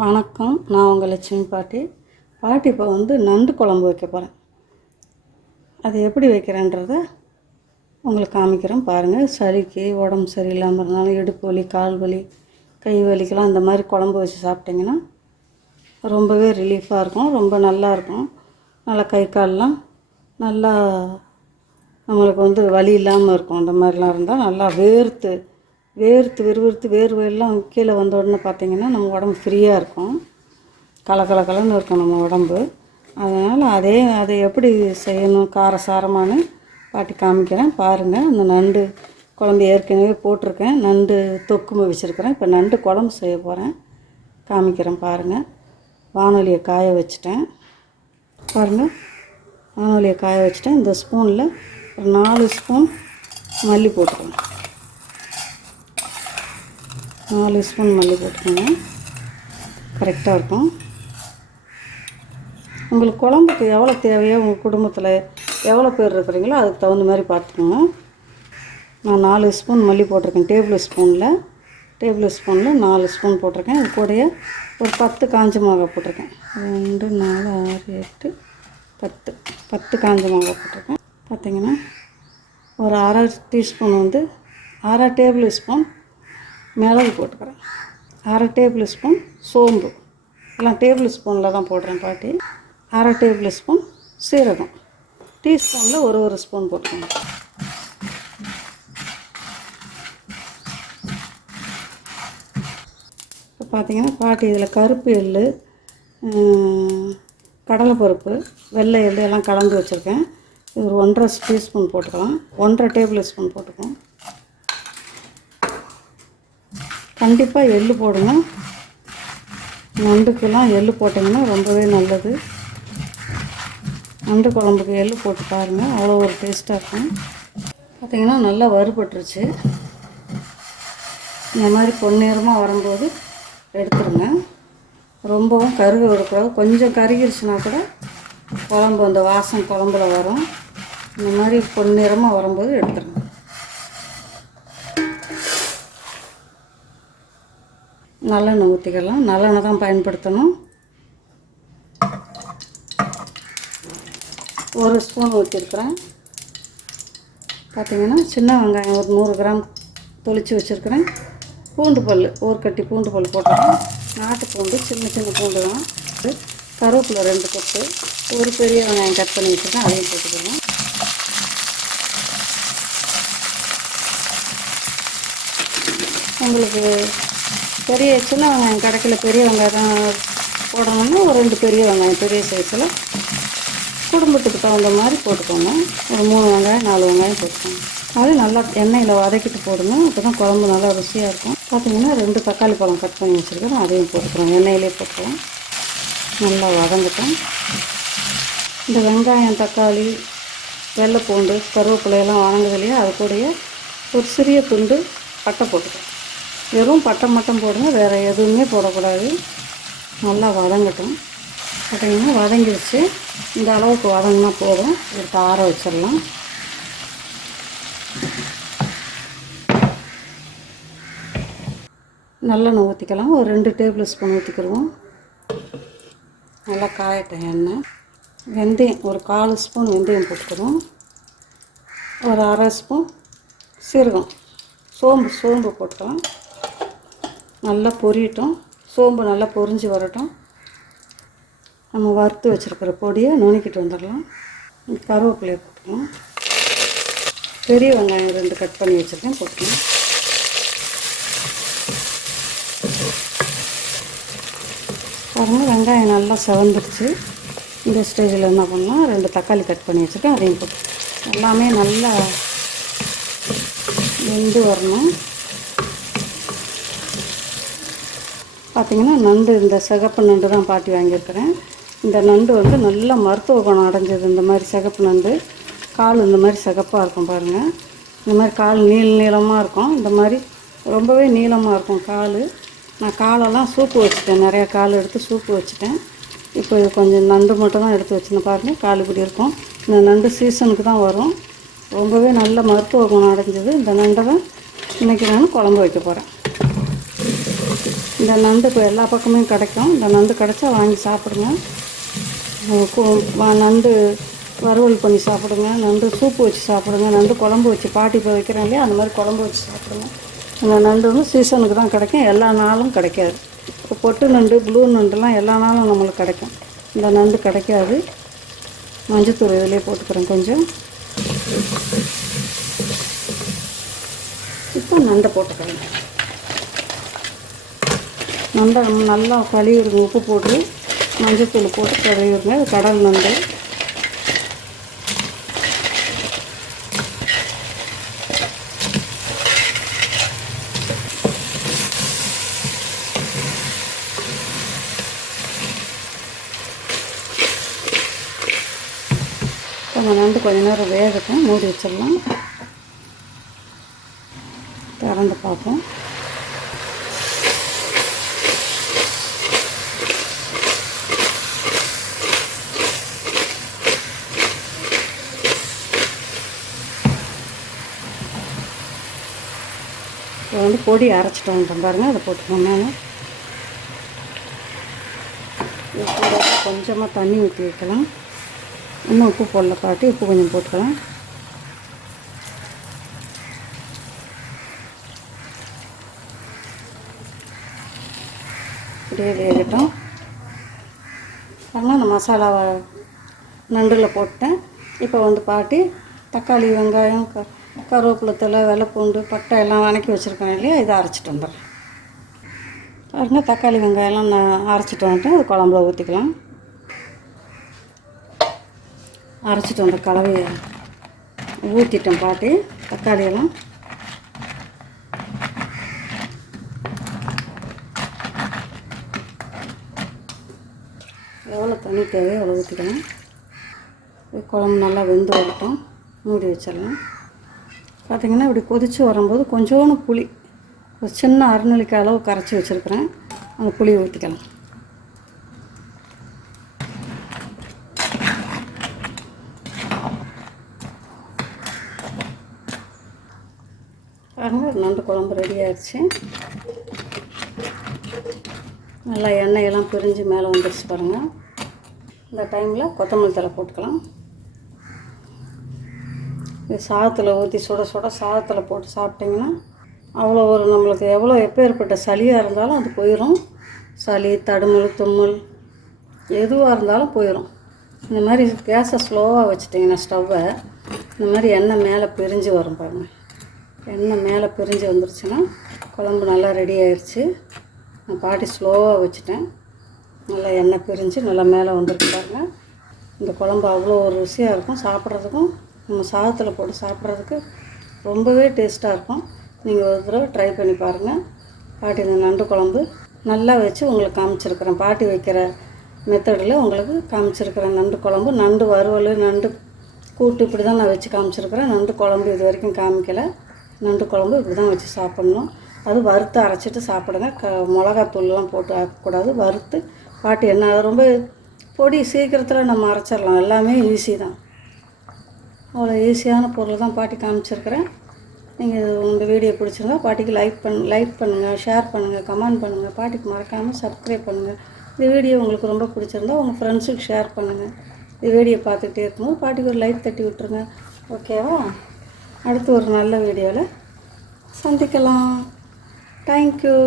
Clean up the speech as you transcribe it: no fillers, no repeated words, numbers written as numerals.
வணக்கம். நான் உங்கள் லட்சுமி பாட்டி. இப்போ நண்டு குழம்பு வைக்க போகிறேன். அது எப்படி வைக்கிறேன்றதை உங்களுக்கு காமிக்கிறேன் பாருங்கள். சளிக்கு, உடம்பு சரியில்லாமல் இருந்தாலும், இடுப்பு வலி, கால் வலி, கை வலிக்கெல்லாம் இந்த மாதிரி குழம்பு வச்சு சாப்பிட்டிங்கன்னா ரொம்பவே ரிலீஃபாக இருக்கும். ரொம்ப நல்லாயிருக்கும். நல்லா கை கால்லாம் நல்லா நம்மளுக்கு வலி இல்லாமல் இருக்கும். அந்த மாதிரிலாம் இருந்தால் நல்லா வேர்த்து வேர்வையெல்லாம் கீழே வந்த உடனே பார்த்திங்கன்னா நம்ம உடம்பு ஃப்ரீயாக இருக்கும். கலக்கலன்னு இருக்கும் நம்ம உடம்பு. அதனால் அதை எப்படி செய்யணும் காரசாரமானு பாட்டி காமிக்கிறேன் பாருங்கள். அந்த நண்டு குழம்பு ஏற்கனவே போட்டிருக்கேன். நண்டு தொக்குமை வச்சுருக்கிறேன். இப்போ நண்டு குழம்பு செய்ய போகிறேன், காமிக்கிறேன் பாருங்கள். வானொலியை காய வச்சுட்டேன் பாருங்கள். வானொலியை காய வச்சுட்டேன். இந்த ஸ்பூனில் ஒரு 4 ஸ்பூன் மல்லி போட்டுருவேன். 4 ஸ்பூன் மல்லி போட்டுக்கோங்க, கரெக்டாக இருக்கும். உங்களுக்கு குழம்புக்கு எவ்வளோ தேவையோ, உங்கள் குடும்பத்தில் எவ்வளோ பேர் இருக்கிறீங்களோ அதுக்கு தகுந்த மாதிரி பார்த்துக்கோங்க. நான் 4 ஸ்பூன் மல்லி போட்டிருக்கேன். டேபிள் ஸ்பூனில் 4 ஸ்பூன் போட்டிருக்கேன். அது கூடயே ஒரு 10 காஞ்ச மிளகாய் போட்டிருக்கேன். 2, 4, 6, 8, 10 காஞ்ச மிளகாய் போட்டிருக்கேன். பார்த்திங்கன்னா ஒரு அரை டேபிள் ஸ்பூன் மிளகு போட்டுக்கிறேன். அரை டேபிள் ஸ்பூன் சோம்பு, எல்லாம் டேபிள் ஸ்பூனில் தான் போடுறேன் பாட்டி. அரை டேபிள் ஸ்பூன் சீரகம், டீஸ்பூனில் ஒரு ஸ்பூன் போட்டுக்கோங்க. இப்போ பார்த்திங்கன்னா பாட்டி இதில் கருப்பு எள், கடலைப்பருப்பு, வெள்ளை எள் எல்லாம் கலந்து வச்சுருக்கேன். இது ஒரு 1.5 டீஸ்பூன் போட்டுக்கலாம். 1.5 டேபிள் ஸ்பூன் போட்டுக்கலாம். கண்டிப்பாக எள் போடுங்க. நண்டுக்கெல்லாம் எள் போட்டிங்கன்னா ரொம்பவே நல்லது. நண்டு குழம்புக்கு எள் போட்டு பாருங்கள், அவ்வளோ ஒரு டேஸ்ட்டாக இருக்கும். பார்த்திங்கன்னா நல்லா வறுபட்டுருச்சு. இந்த மாதிரி பொன்னிறமாக வரும்போது எடுத்துருங்க. ரொம்பவும் கருக விடக்கூடாது. கொஞ்சம் கருகிருச்சுன்னா கூட குழம்பு அந்த வாசம் குழம்புல வரும். இந்த மாதிரி பொன்னிறமாக வரும்போது எடுத்துருங்க. நல்லெண்ணெய் ஊற்றிக்கலாம். நல்லெண்ணெய் தான் பயன்படுத்தணும். 1 ஸ்பூன் ஊற்றிருக்கிறேன். பார்த்திங்கன்னா சின்ன வெங்காயம் ஒரு 100 கிராம் தொளிச்சு வச்சுருக்கிறேன். பூண்டு பல், ஒரு கட்டி பூண்டு பல் போட்டுருக்கேன். நாட்டு பூண்டு, சின்ன பூண்டு தான். கருவேப்பிலை 2 கொத்து, ஒரு பெரிய வெங்காயம் கட் பண்ணி வச்சுருக்கேன், அதையும் போட்டுக்கலாம். உங்களுக்கு சின்ன வெங்காயம் கிடைக்கல, பெரிய வெங்காயம் போடணும்னா ஒரு 2 பெரிய வெங்காயம் பெரிய சைஸில் குடும்பத்துக்கு தகுந்த மாதிரி போட்டுக்கோங்க. ஒரு 3 வெங்காயம் 4 வெங்காயம் போட்டுக்கோங்க. அது நல்லா எண்ணெயில் வதக்கிட்டு போடுங்க. அப்போ தான் குழம்பு நல்லா ருசியாக இருக்கும். பார்த்திங்கன்னா 2 தக்காளி பழம் கட் பண்ணி வச்சுருக்கேன், அதையும் போட்டுக்கிறோம். எண்ணெயிலே போட்டுக்கலாம். நல்லா வதங்கட்டும். இந்த வெங்காயம், தக்காளி, வெள்ளை பூண்டு, கருவேப்பிலையெல்லாம் வதங்குது இல்லையா, அது கூடயே ஒரு சிறிய துண்டு பட்டை போட்டுக்கலாம். வெறும் பட்டை மட்டும் போடுங்க, வேறு எதுவுமே போடக்கூடாது. நல்லா வதங்கட்டும். பார்த்திங்கன்னா வதங்கிடுச்சு. இந்த அளவுக்கு வதங்கினா போதும். எடுத்து ஆற வச்சிடலாம். நல்லெண்ணெய் ஊற்றிக்கலாம். ஒரு 2 டேபிள் ஸ்பூன் ஊற்றிக்கிடுவோம். நல்லா காயட்டும் எண்ணெய். வெந்தயம் ஒரு 1/4 ஸ்பூன் வெந்தயம் போட்டுக்கிறோம். ஒரு அரை ஸ்பூன் சீரகம், சோம்பு போட்டுக்கலாம். நல்லா பொரியட்டும். சோம்பு நல்லா பொரிஞ்சு வரட்டும். நம்ம வறுத்து வச்சுருக்கிற பொடியை நுணுக்கிட்டு வந்துடலாம். கருவேப்பிலையை போட்டுக்கலாம். பெரிய வெங்காயம் 2 கட் பண்ணி வச்சுருக்கேன், போட்டுக்கலாம். பாருங்கள், வெங்காயம் நல்லா செவந்துருச்சு. இந்த ஸ்டேஜில் என்ன பண்ணலாம், 2 தக்காளி கட் பண்ணி வச்சுருக்கேன், அதையும் போட்டு எல்லாமே நல்லா வெந்து வரணும். பார்த்திங்கன்னா நண்டு, இந்த சிகப்பு நண்டு தான் பாட்டி வாங்கியிருக்கிறேன். இந்த நண்டு நல்ல மருத்துவ குணம் அடைஞ்சது. இந்த மாதிரி சிகப்பு நண்டு கால் இந்த மாதிரி சிகப்பாக இருக்கும் பாருங்கள். இந்த மாதிரி கால் நீளமாக இருக்கும். இந்த மாதிரி ரொம்பவே நீளமாக இருக்கும் கால். நான் காலெல்லாம் சூப்பு வச்சுட்டேன், நிறையா கால் எடுத்து சூப்பு வச்சுட்டேன். இப்போ இது கொஞ்சம் நண்டு மட்டும் தான் எடுத்து வச்சுருந்தேன் பாருங்கள். கால் இப்படி இருக்கும். இந்த நண்டு சீசனுக்கு தான் வரும். ரொம்பவே நல்ல மருத்துவ குணம் அடைஞ்சது. இந்த நண்டை தான் இன்றைக்கி நான் குழம்பு வைக்க போகிறேன். இந்த நண்டு இப்போ எல்லா பக்கமும் கிடைக்கும். இந்த நண்டு கிடச்சா வாங்கி சாப்பிடுங்க. நண்டு வறுவல் பண்ணி சாப்பிடுங்க, நண்டு சூப்பு வச்சு சாப்பிடுங்க, நண்டு குழம்பு வச்சு பாட்டி இப்போ வைக்கிறேன் இல்லையா அந்த மாதிரி குழம்பு வச்சு சாப்பிடுங்க. இந்த நண்டு வந்து சீசனுக்கு தான் கிடைக்கும், எல்லா நாளும் கிடைக்காது. இப்போ பொட்டு நண்டு ப்ளூ நண்டுலாம் எல்லா நாளும் நம்மளுக்கு கிடைக்கும், இந்த நண்டு கிடைக்காது. மஞ்சத்தூள் இதிலே போட்டுக்கிறேன் கொஞ்சம். இப்போ நண்டை போட்டுக்கிறேன். நண்டை நல்லா கழுவிடுங்க, உப்பு போட்டு மஞ்சத்தூள் போட்டு கழுவிடுங்க. அது கடல் நண்டு. அந்த நண்டு கொஞ்சம் நேரம் வேகட்டும், மூடி வச்சிடலாம். திறந்து பார்ப்போம். இப்போ வந்து பொடி அரைச்சிட்டு வந்துட்டோம் பாருங்கள், அதை போட்டுக்கோங்க. கொஞ்சமாக தண்ணி ஊற்றி வைக்கலாம். இன்னும் உப்பு போடல பாட்டி, உப்பு கொஞ்சம் போட்டுக்கலாம். இப்படியே வேகட்டும். பாருங்கள், அந்த மசாலாவை நண்டில் போட்டேன். இப்போ வந்து பாட்டி தக்காளி, வெங்காயம், கருவேப்பிலை தழை, வெள்ளைப்பூண்டு, பட்டை எல்லாம் வதக்கி வச்சுருக்கேன் இல்லையா, இதை அரைச்சிட்டு வந்துடுறேன். பாருங்கள், தக்காளி வெங்காயம்லாம் நான் அரைச்சிட்டு வந்துட்டேன். அது குழம்புல ஊற்றிக்கலாம். அரைச்சிட்டு வந்த கலவையை ஊற்றிட்டேன் பாட்டி. தக்காளியெல்லாம் எவ்வளோ தண்ணி தேவையோ அவ்வளோ ஊற்றிக்கலாம். குழம்பு நல்லா வெந்து வரட்டும், மூடி வச்சிடலாம். பார்த்திங்கன்னா இப்படி கொதித்து வரும்போது கொஞ்சோண்டு புளி, ஒரு சின்ன அரைநெல்லிக்காய் அளவு கரைச்சி வச்சுருக்கிறேன், அந்த புளியை ஊற்றிக்கலாம். பாருங்கள், நண்டு குழம்பு ரெடி ஆகிடுச்சு. நல்லா எண்ணெயெல்லாம் பிரிஞ்சு மேலே வந்துடுச்சு பாருங்கள். இந்த டைமில் கொத்தமல்லி தழை போட்டுக்கலாம். இது சாதத்தில் ஊற்றி சுட சுட சாதத்தில் போட்டு சாப்பிட்டிங்கன்னா அவ்வளோ ஒரு நம்மளுக்கு எவ்வளோ எப்பேற்பட்ட சளியாக இருந்தாலும் அது போயிடும். சளி, தடுமல், தும்மல் எதுவாக இருந்தாலும் போயிடும். இந்த மாதிரி கேஸை ஸ்லோவாக வச்சுட்டிங்கன்னா ஸ்டவ்வை, இந்த மாதிரி எண்ணெய் மேலே பிரிஞ்சு வரும் பாருங்கள். எண்ணெய் மேலே பிரிஞ்சு வந்துருச்சுன்னா குழம்பு நல்லா ரெடி ஆயிடுச்சு. நான் பாட்டி ஸ்லோவாக வச்சுட்டேன், நல்லா எண்ணெய் பிரிஞ்சு நல்லா மேலே வந்துருக்கு பாருங்கள். இந்த குழம்பு அவ்வளோ ஒரு ருசியாக இருக்கும். சாப்பிட்றதுக்கும் நம்ம சாதத்தில் போட்டு சாப்பிட்றதுக்கு ரொம்பவே டேஸ்ட்டாக இருக்கும். நீங்கள் ஒரு தடவை ட்ரை பண்ணி பாருங்கள். பாட்டி இந்த நண்டு குழம்பு நல்லா வச்சு உங்களுக்கு காமிச்சிருக்கிறேன். பாட்டி வைக்கிற மெத்தடில் உங்களுக்கு காமிச்சிருக்கிறேன். நண்டு குழம்பு, நண்டு வறுவல், நண்டு கூட்டு இப்படி தான் நான் வச்சு காமிச்சிருக்கிறேன். நண்டு குழம்பு இது வரைக்கும் காமிக்கலை. நண்டு குழம்பு இப்படி தான் வச்சு சாப்பிட்ணும். அது வறுத்து அரைச்சிட்டு சாப்பிடுங்க. மிளகாத்தூள்லாம் போட்டு ஆக்கக்கூடாது, வறுத்து. பாட்டி என்ன அது ரொம்ப பொடி சீக்கிரத்தில் நம்ம அரைச்சிடலாம், எல்லாமே ஈஸி தான். அவ்வளோ ஈஸியான பொருள் தான் பாட்டி காமிச்சிருக்கிறேன். நீங்கள் உங்கள் வீடியோ பிடிச்சிருந்தா பாட்டிக்கு லைக் பண்ணுங்கள், ஷேர் பண்ணுங்கள், கமெண்ட் பண்ணுங்கள். பாட்டிக்கு மறக்காமல் சப்ஸ்கிரைப் பண்ணுங்கள். இந்த வீடியோ உங்களுக்கு ரொம்ப பிடிச்சிருந்தா உங்கள் ஃப்ரெண்ட்ஸுக்கு ஷேர் பண்ணுங்கள். இந்த வீடியோ பார்த்துக்கிட்டே இருக்கும்போது பாட்டிக்கு ஒரு லைக் தட்டி விட்டுருங்க. ஓகேவா? அடுத்து ஒரு நல்ல வீடியோவில் சந்திக்கலாம். தேங்க்யூ.